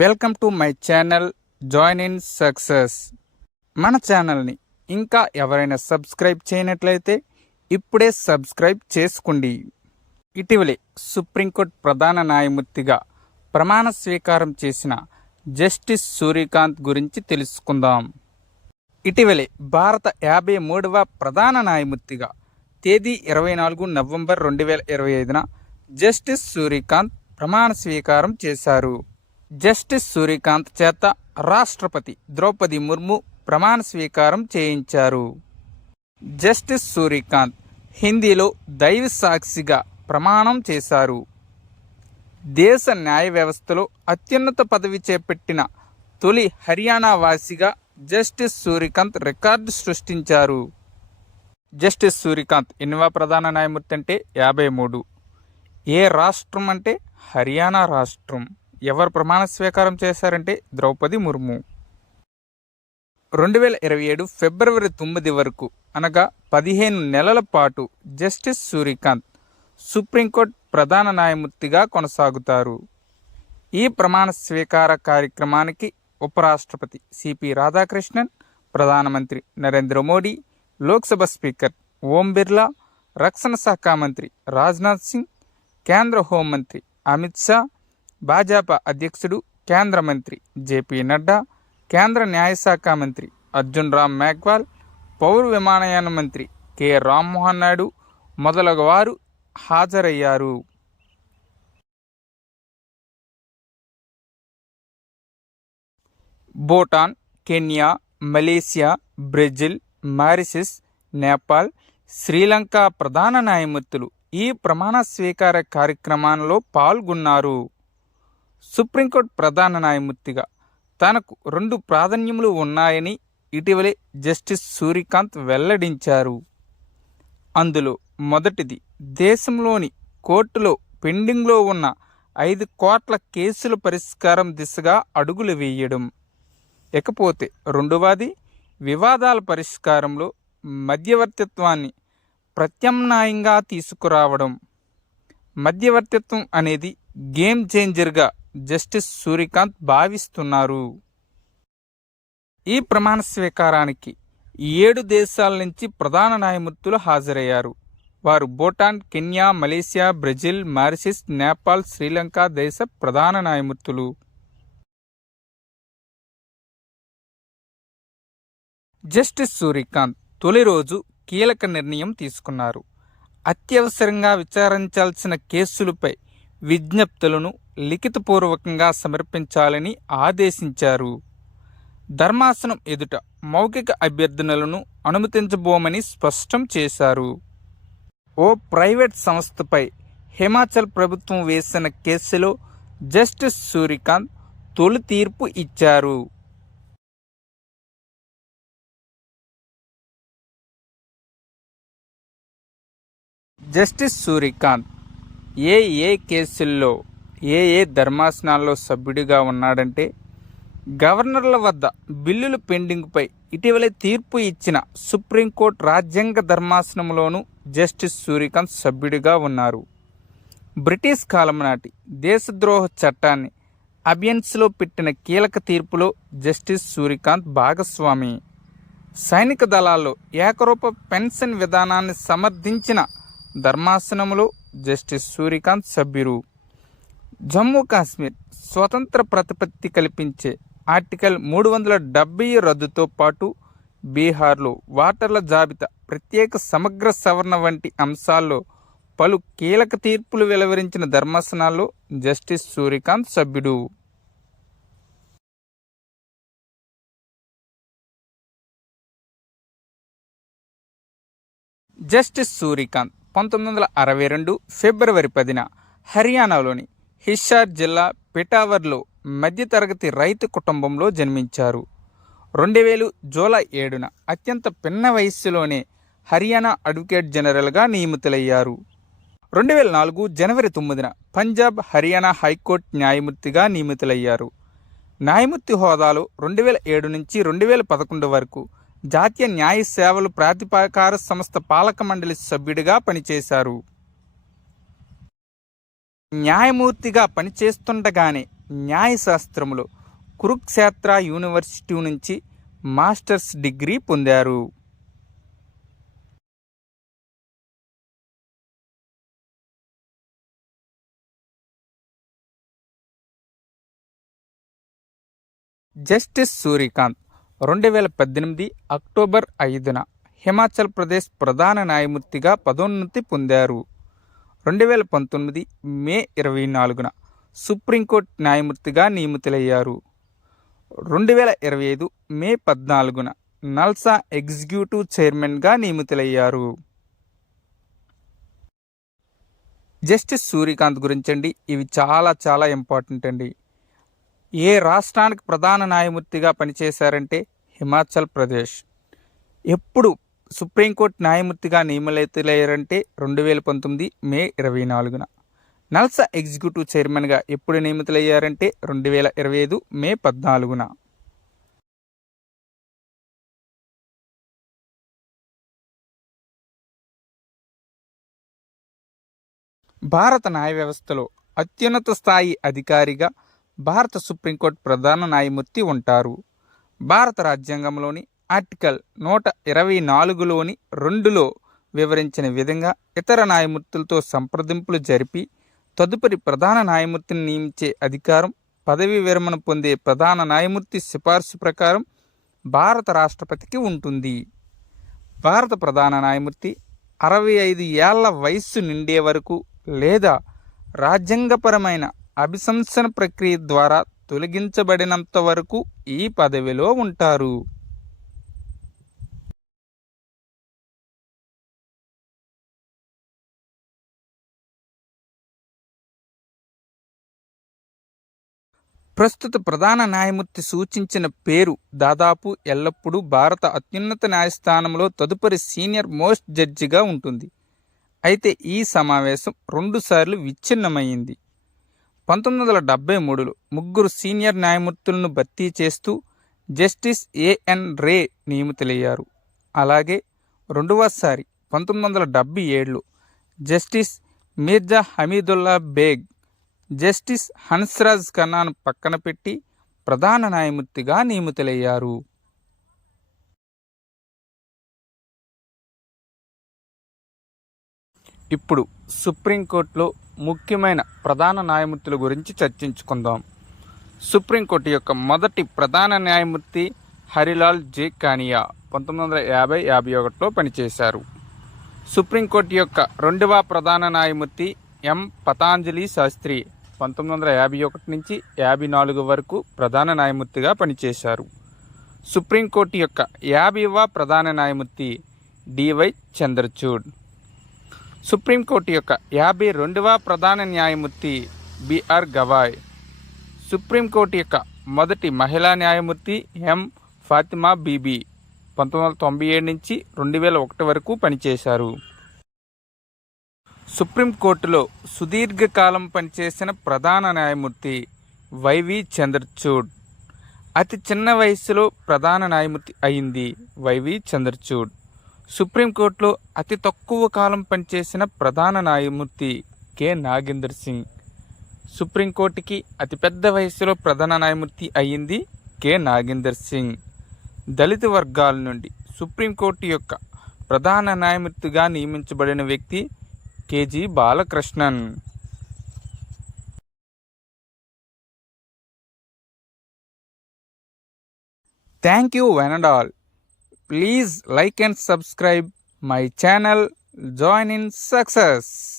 Welcome to my channel join in success మన ఛానల్ని ఇంకా ఎవరైనా సబ్స్క్రైబ్ చేయనట్లయితే ఇప్పుడే సబ్స్క్రైబ్ చేసుకోండి ఇటీవలే సుప్రీంకోర్టు ప్రధాన న్యాయమూర్తిగా ప్రమాణ స్వీకారం చేసిన జస్టిస్ సూర్యకాంత్ గురించి తెలుసుకుందాం ఇటీవలే భారత యాభై మూడవ ప్రధాన న్యాయమూర్తిగా తేదీ ఇరవై నాలుగు నవంబర్ రెండు వేల ఇరవై ఐదున జస్టిస్ సూర్యకాంత్ ప్రమాణ స్వీకారం చేశారు జస్టిస్ సూర్యకాంత్ చేత రాష్ట్రపతి ద్రౌపది ముర్ము ప్రమాణ స్వీకారం చేయించారు జస్టిస్ సూర్యకాంత్ హిందీలో దైవ సాక్షిగా ప్రమాణం చేశారు దేశ న్యాయ వ్యవస్థలో అత్యున్నత పదవి చేపట్టిన తొలి హర్యానా వాసిగా జస్టిస్ సూర్యకాంత్ రికార్డు సృష్టించారు జస్టిస్ సూర్యకాంత్ ఇన్వా ప్రధాన న్యాయమూర్తి అంటే యాభై మూడు ఏ రాష్ట్రం అంటే హర్యానా రాష్ట్రం ఎవరు ప్రమాణ స్వీకారం చేశారంటే ద్రౌపది ముర్ము రెండు వేల ఇరవై ఏడు ఫిబ్రవరి తొమ్మిది వరకు అనగా పదిహేను నెలల పాటు జస్టిస్ సూర్యకాంత్ సుప్రీంకోర్టు ప్రధాన న్యాయమూర్తిగా కొనసాగుతారు ఈ ప్రమాణ స్వీకార కార్యక్రమానికి ఉపరాష్ట్రపతి సిపి రాధాకృష్ణన్ ప్రధానమంత్రి నరేంద్ర మోడీ లోక్సభ స్పీకర్ ఓం బిర్లా రక్షణ శాఖ మంత్రి రాజ్నాథ్ సింగ్ కేంద్ర హోంమంత్రి అమిత్ షా భాజపా అధ్యక్షుడు కేంద్ర మంత్రి జేపీ నడ్డా కేంద్ర న్యాయశాఖ మంత్రి అర్జున్ రామ్ మేఘ్వాల్ పౌర విమానయాన మంత్రి కె రామ్మోహన్ నాయుడు మొదలగు హాజరయ్యారు Bhutan Kenya Malaysia Brazil Mauritius Nepal Sri Lanka ప్రధాన న్యాయమూర్తులు ఈ ప్రమాణ స్వీకార కార్యక్రమంలో పాల్గొన్నారు సుప్రీంకోర్టు ప్రధాన న్యాయమూర్తిగా తనకు రెండు ప్రాధాన్యములు ఉన్నాయని ఇటీవలే జస్టిస్ సూర్యకాంత్ వెల్లడించారు అందులో మొదటిది దేశంలోని కోర్టులో పెండింగ్లో ఉన్న ఐదు కోట్ల కేసుల పరిష్కారం దిశగా అడుగులు వేయడం ఇకపోతే రెండవది వివాదాల పరిష్కారంలో మధ్యవర్తిత్వాన్ని ప్రత్యామ్నాయంగా తీసుకురావడం మధ్యవర్తిత్వం అనేది గేమ్ చేంజర్గా జస్టిస్ సూర్యకాంత్ భావిస్తున్నారు ఈ ప్రమాణ స్వీకారానికి ఏడు దేశాల నుంచి ప్రధాన న్యాయమూర్తులు హాజరయ్యారు వారు Bhutan Kenya Malaysia Brazil Mauritius Nepal Sri Lanka దేశ ప్రధాన న్యాయమూర్తులు జస్టిస్ సూర్యకాంత్ తొలి రోజు కీలక నిర్ణయం తీసుకున్నారు అత్యవసరంగా విచారించాల్సిన కేసులపై విజ్ఞప్తులను లిఖితపూర్వకంగా సమర్పించాలని ఆదేశించారు ధర్మాసనం ఎదుట మౌఖిక అభ్యర్థనలను అనుమతించబోమని స్పష్టం చేశారు ఓ ప్రైవేట్ సంస్థపై హిమాచల్ ప్రభుత్వం వేసిన కేసులో జస్టిస్ సూర్యకాంత్ తొలి తీర్పు ఇచ్చారు జస్టిస్ సూర్యకాంత్ ఏ ఏ కేసుల్లో ఏ ఏ ధర్మాసనాల్లో సభ్యుడిగా ఉన్నాడంటే గవర్నర్ల వద్ద బిల్లుల పెండింగ్పై ఇటీవలే తీర్పు ఇచ్చిన సుప్రీంకోర్టు రాజ్యాంగ ధర్మాసనంలోనూ జస్టిస్ సూర్యకాంత్ సభ్యుడిగా ఉన్నారు బ్రిటిష్ కాలం నాటి దేశద్రోహ చట్టాన్ని అబియన్స్లో పెట్టిన కీలక తీర్పులో జస్టిస్ సూర్యకాంత్ భాగస్వామి సైనిక దళాల్లో ఏకరూప పెన్షన్ విధానాన్ని సమర్థించిన ధర్మాసనంలో జస్టిస్ సూర్యకాంత్ సభ్యురు జమ్మూ కాశ్మీర్ స్వతంత్ర ప్రతిపత్తి కల్పించే ఆర్టికల్ మూడు వందల డెబ్బై రద్దుతో పాటు బీహార్లో వాటర్ల జాబితా ప్రత్యేక సమగ్ర సవరణ వంటి అంశాల్లో పలు కీలక తీర్పులు వెలువరించిన ధర్మాసనాల్లో జస్టిస్ సూర్యకాంత్ సభ్యుడు జస్టిస్ సూర్యకాంత్ పంతొమ్మిది వందల అరవై రెండు ఫిబ్రవరి పదిన హర్యానాలోని హిషార్ జిల్లా పిటావర్లో మధ్యతరగతి రైతు కుటుంబంలో జన్మించారు రెండు వేలు జూలై ఏడున అత్యంత పిన్న వయస్సులోనే హర్యానా అడ్వకేట్ జనరల్గా నియమితులయ్యారు రెండు వేల నాలుగు జనవరి తొమ్మిదిన పంజాబ్ హర్యానా హైకోర్టు న్యాయమూర్తిగా నియమితులయ్యారు న్యాయమూర్తి హోదాలో రెండు వేల ఏడు నుంచి రెండు వేల పదకొండు వరకు జాతీయ న్యాయ సేవలు ప్రాతిపాకార సంస్థ పాలక మండలి సభ్యుడిగా పనిచేశారు న్యాయమూర్తిగా పనిచేస్తుండగానే న్యాయశాస్త్రములో కురుక్షేత్ర యూనివర్సిటీ నుంచి మాస్టర్స్ డిగ్రీ పొందారు జస్టిస్ సూర్యకాంత్ రెండు వేల పద్దెనిమిది అక్టోబర్ ఐదున హిమాచల్ ప్రదేశ్ ప్రధాన న్యాయమూర్తిగా పదోన్నతి పొందారు రెండు వేల పంతొమ్మిది మే ఇరవై నాలుగున సుప్రీంకోర్టు న్యాయమూర్తిగా నియమితులయ్యారు రెండు వేల ఇరవై ఐదు మే పద్నాలుగున నల్సా ఎగ్జిక్యూటివ్ చైర్మన్గా నియమితులయ్యారు జస్టిస్ సూర్యకాంత్ గురించండి ఇవి చాలా చాలా ఇంపార్టెంట్ అండి ఏ రాష్ట్రానికి ప్రధాన న్యాయమూర్తిగా పనిచేశారంటే హిమాచల్ ప్రదేశ్ ఎప్పుడు సుప్రీంకోర్టు న్యాయమూర్తిగా నియమితులయ్యారంటే రెండు వేల పంతొమ్మిది మే ఇరవై నాలుగున నల్సా ఎగ్జిక్యూటివ్ చైర్మన్గా ఎప్పుడు నియమితులయ్యారంటే రెండు వేల ఇరవై ఐదు మే పద్నాలుగున భారత న్యాయ వ్యవస్థలో అత్యున్నత స్థాయి అధికారిగా భారత సుప్రీంకోర్టు ప్రధాన న్యాయమూర్తి ఉంటారు భారత రాజ్యాంగంలోని ఆర్టికల్ నూట ఇరవై నాలుగులోని రెండులో వివరించిన విధంగా ఇతర న్యాయమూర్తులతో సంప్రదింపులు జరిపి తదుపరి ప్రధాన న్యాయమూర్తిని నియమించే అధికారం పదవీ విరమణ పొందే ప్రధాన న్యాయమూర్తి సిఫార్సు ప్రకారం భారత రాష్ట్రపతికి ఉంటుంది భారత ప్రధాన న్యాయమూర్తి అరవై ఐదు ఏళ్ల వయస్సు నిండే వరకు లేదా రాజ్యాంగపరమైన అభిశంసన ప్రక్రియ ద్వారా తొలగించబడినంత వరకు ఈ పదవిలో ఉంటారు ప్రస్తుత ప్రధాన న్యాయమూర్తి సూచించిన పేరు దాదాపు ఎల్లప్పుడూ భారత అత్యున్నత న్యాయస్థానంలో తదుపరి సీనియర్ మోస్ట్ జడ్జిగా ఉంటుంది అయితే ఈ సమావేశం రెండుసార్లు విచ్ఛిన్నమైంది పంతొమ్మిది వందల డెబ్బై మూడులో ముగ్గురు సీనియర్ న్యాయమూర్తులను భర్తీ చేస్తూ జస్టిస్ ఏఎన్ రే నియమితులయ్యారు అలాగే రెండవసారి పంతొమ్మిది వందల డెబ్బై ఏడులో జస్టిస్ మీర్జా హమీదుల్లా బేగ్ జస్టిస్ హన్స్రాజ్ ఖన్నాను పక్కన పెట్టి ప్రధాన న్యాయమూర్తిగా నియమితులయ్యారు ఇప్పుడు సుప్రీంకోర్టులో ముఖ్యమైన ప్రధాన న్యాయమూర్తుల గురించి చర్చించుకుందాం సుప్రీంకోర్టు యొక్క మొదటి ప్రధాన న్యాయమూర్తి హరిలాల్ జే కానియా పంతొమ్మిది వందల యాభై యాభై ఒకటిలో పనిచేశారు సుప్రీంకోర్టు యొక్క రెండవ ప్రధాన న్యాయమూర్తి ఎం పతాంజలి శాస్త్రి పంతొమ్మిది వందల యాభై ఒకటి నుంచి యాభై నాలుగు వరకు ప్రధాన న్యాయమూర్తిగా పనిచేశారు సుప్రీంకోర్టు యొక్క యాభైవ ప్రధాన న్యాయమూర్తి డివై చంద్రచూడ్ సుప్రీంకోర్టు యొక్క యాభై రెండవ ప్రధాన న్యాయమూర్తి బిఆర్ గవాయ్ సుప్రీంకోర్టు యొక్క మొదటి మహిళా న్యాయమూర్తి ఎం ఫాతిమా బీబీ పంతొమ్మిది వందల తొంభై ఏడు నుంచి రెండు వేల ఒకటి వరకు పనిచేశారు సుప్రీంకోర్టులో సుదీర్ఘకాలం పనిచేసిన ప్రధాన న్యాయమూర్తి వైవి చంద్రచూడ్ అతి చిన్న వయస్సులో ప్రధాన న్యాయమూర్తి అయింది వైవి చంద్రచూడ్ సుప్రీంకోర్టులో అతి తక్కువ కాలం పనిచేసిన ప్రధాన న్యాయమూర్తి కె నాగేందర్ సింగ్ సుప్రీంకోర్టుకి అతిపెద్ద వయస్సులో ప్రధాన న్యాయమూర్తి అయింది కె నాగేందర్ సింగ్ దళిత వర్గాల నుండి సుప్రీంకోర్టు యొక్క ప్రధాన న్యాయమూర్తిగా నియమించబడిన వ్యక్తి KG Balakrishnan thank you one and all Please like and subscribe my channel. Join in success.